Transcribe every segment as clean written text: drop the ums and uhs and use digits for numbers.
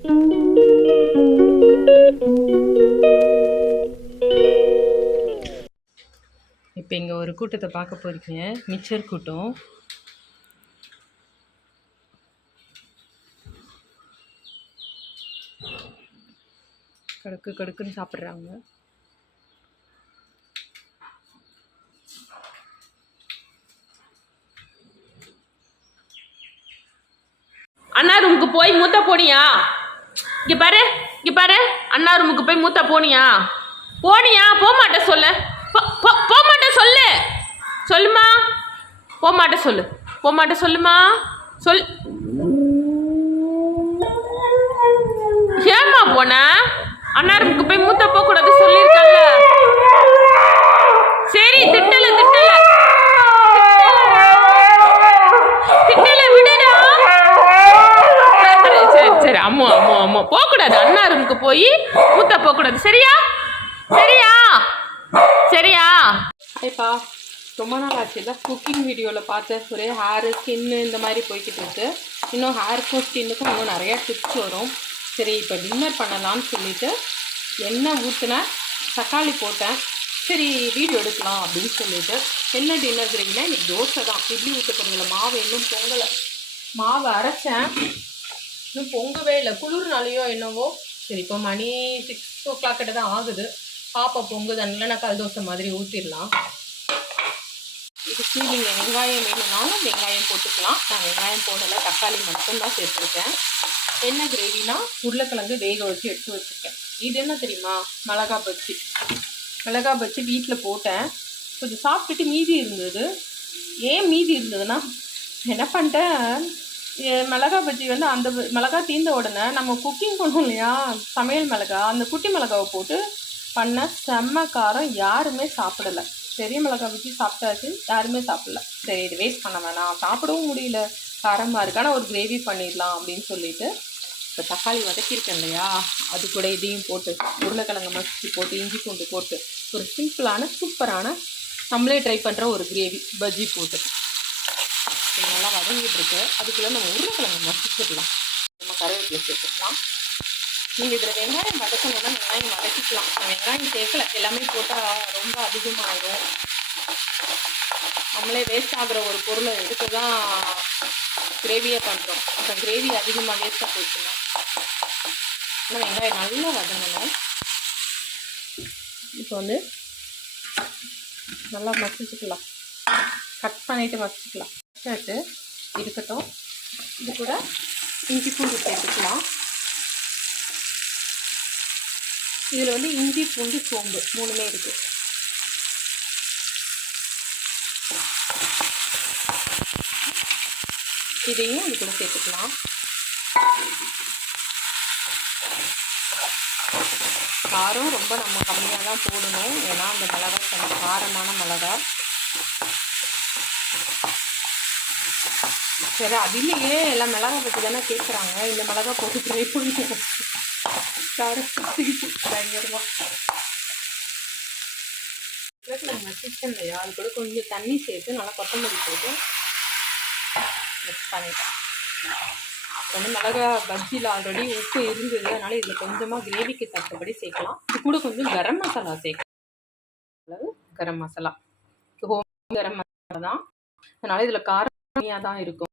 இப்போ இங்கே ஒரு கூட்டத்தை பார்க்க போயிருக்கீங்க, மிச்சர் கூட்டம். கடுக்கு கடுக்குன்னு சாப்பிட்றாங்க. அண்ணா ரூமுக்கு போய் மூத்த போனியா? இங்கே பாரு அண்ணா ரூமுக்கு போய் மூத்த போனியா? போக மாட்டேன் சொல்லு. போக மாட்டேன் சொல்லு. சொல்லுமா. போக மாட்டேன் சொல்லுமா. சொல். ஏம்மா போன? அண்ணா ரூமுக்கு போய் மூத்த போகக்கூடாது சொல்லியிருக்கல. சரி திட்டல விடுடா. சரி அம்மா போகக்கூடாது. அண்ணா ரூமுக்கு போய் மூத்த போகக்கூடாது. சரியா? ஐப்பா ரொம்ப நாள் ஆச்சு இல்லை குக்கிங் வீடியோவில் பார்த்து ஒரே ஹேரு ஸ்கின்னு இந்த மாதிரி போய்கிட்டு இருக்கு. இன்னும் ஹேருக்கும் ஸ்கின்னுக்கும் இன்னும் நிறையா டிப்ஸ் வரும். சரி இப்போ டின்னர் பண்ணலான்னு சொல்லிவிட்டு எண்ணெய் ஊற்றினேன், தக்காளி போட்டேன். சரி வீடியோ எடுக்கலாம் அப்படின்னு சொல்லிட்டு என்ன டின்னர் கிரேவினா இன்றைக்கி தோசை தான். இட்லி ஊற்ற போகிறதில்ல, மாவு இன்னும் பொங்கலை. மாவு அரைச்சேன், இன்னும் பொங்கவே இல்லை. குளிர்னாலேயோ என்னவோ. சரி இப்போ மணி 6 o'clock கிட்ட தான் ஆகுது. பாப்பா பொங்குதன்ல நான் கல் தோசை மாதிரி ஊற்றிடலாம். இதுக்கு நீங்கள் வெங்காயம் வேணும்னாலும் வெங்காயம் போட்டுக்கலாம். நான் வெங்காயம் போடலை, தக்காளி மட்டும்தான் சேர்த்துருக்கேன். என்ன கிரேவினா உருளைக்கிழங்கு வேக வச்சு எடுத்து வச்சுருக்கேன். இது என்ன தெரியுமா? மிளகா பஜ்ஜி வீட்டில் போட்டேன். கொஞ்சம் சாப்பிட்டுட்டு மீதி இருந்தது. ஏன் மீதி இருந்ததுன்னா என்ன பண்ணிட்டேன், மிளகா பஜ்ஜி வந்து அந்த மிளகா தீர்ந்த உடனே நம்ம குக்கிங் பண்ணுவோம் இல்லையா, சமையல் மிளகா, அந்த குட்டி மிளகாவை போட்டு பண்ண செம்ம காரம். யாருமே சாப்பிடலை. பெரிய மிளகா பஜ்ஜி சாப்பிட்டாச்சு, யாருமே சாப்பிடல. சரி இது வேஸ்ட் பண்ண வேணாம், சாப்பிடவும் முடியல, காரமாக இருக்கு, ஆனால் ஒரு கிரேவி பண்ணிடலாம் அப்படின்னு சொல்லிட்டு இப்போ தக்காளி வதக்கியிருக்கேன் இல்லையா, அது கூட இதையும் போட்டு உருளைக்கிழங்கு மசிச்சு போட்டு இஞ்சி பூண்டு போட்டு ஒரு சிம்பிளான சூப்பரான நம்மளே ட்ரை பண்ணுற ஒரு கிரேவி பஜ்ஜி போட்டு நல்லா வதங்கிட்டு இருக்கு. அதுக்குள்ளே நம்ம உருளைக்கிழங்கு மசிச்சிடலாம். நம்ம கருவேப்பிலை சேர்த்துக்கலாம். நீங்கள் இதில் வெங்காயம் வதக்கணுன்னா வெங்காயம் வதக்கிக்கலாம். வெங்காயம் சேர்க்கலை, எல்லாமே போட்டால் ரொம்ப அதிகமாகிடும். நம்மளே வேஸ்ட் ஆகிற ஒரு பொருளை எடுத்து தான் கிரேவியாக பண்ணுறோம். அப்போ கிரேவி அதிகமாக வேஸ்ட்டாக போச்சுன்னா ஆனால் வெங்காயம் நல்லா வதங்கணும். இப்போ வந்து நல்லா மசிச்சுக்கலாம், கட் பண்ணிவிட்டு மசிச்சுக்கலாம். சேர்த்து இருக்கட்டும். இது கூட இஞ்சி பூண்டு சேர்த்துக்கலாம். இதில் வந்து இஞ்சி பூண்டு சோம்பு 3மே இருக்குது. இதையும் இது கூட சேர்த்துக்கலாம். காரம் ரொம்ப நம்ம கம்மியாக தான் போடணும், ஏன்னா அந்த மிளகா கொஞ்சம் காரமான மிளகா. சரி அதுலேயே எல்லாம் மிளகா பற்றி தானே கேட்குறாங்க, இந்த மிளகா போட்டு ட்ரை பண்ணி காரம் பயங்கரமாக. நம்ம வச்சுருக்கேன் இல்லையா, அது கூட கொஞ்சம் தண்ணி சேர்த்து நல்லா கொத்தமல்லி போட்டு மிக்ஸ் பண்ணிட்டேன். வந்து மிளகா பஜ்ஜியில் ஆல்ரெடி உப்பு இருந்தது, அதனால் இதில் கொஞ்சமாக கிரேவிக்கு தக்கபடி சேர்க்கலாம். இது கூட கொஞ்சம் கரம் மசாலா சேர்க்கலாம். கரம் மசாலா ஹோம் கரம் மசாலா தான், அதனால் இதில் காரம் கம்மியாக தான் இருக்கும்.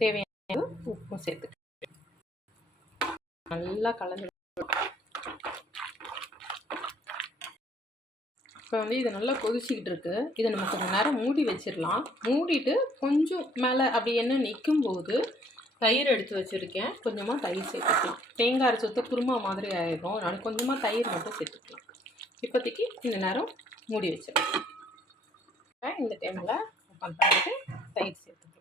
தேவையான உப்பும் சேர்த்து நல்லா கலந்து. இப்போ வந்து இது நல்லா கொதிச்சிக்கிட்டு இருக்கு. இதை நம்ம கொஞ்சம் நேரம் மூடி வச்சிடலாம். மூடிட்டு கொஞ்சம் மேலே அப்படி எண்ணெய் நிற்கும் போது தயிர் எடுத்து வச்சுருக்கேன், கொஞ்சமாக தயிர் சேர்த்துக்கலாம். தேங்காய் அரைச்சி குருமா மாதிரி ஆகிடும், அதனால் கொஞ்சமாக தயிர் மட்டும் சேர்த்துக்கலாம். இப்போதைக்கு இந்த நேரம் மூடி வச்சிடலாம். இந்த டைமில் ஓப்பன் பண்ணிட்டு தயிர் சேர்த்துக்கலாம்.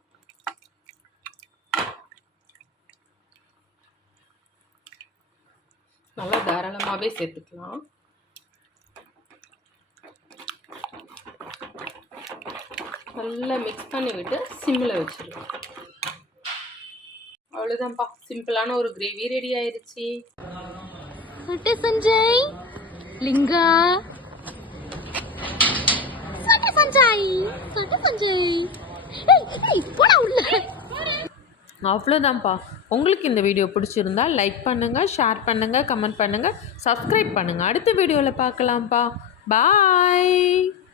நல்லா தாராளமாகவே சேர்த்துக்கலாம். நல்லா மிக்ஸ் பண்ணி விட்டு சிம்மில் வச்சிடலாம். அவ்வளோதான்ப்பா, சிம்பிளான ஒரு கிரேவி ரெடி ஆயிடுச்சு. சஞ்சய் லிங்கா சஞ்சய் போடா உள்ள. அவ்வளோதான்ப்பா. உங்களுக்கு இந்த வீடியோ பிடிச்சிருந்தா லைக் பண்ணுங்கள், ஷேர் பண்ணுங்கள், கமெண்ட் பண்ணுங்கள், சப்ஸ்கிரைப் பண்ணுங்கள். அடுத்த வீடியோவில் பார்க்கலாம்ப்பா. பாய்.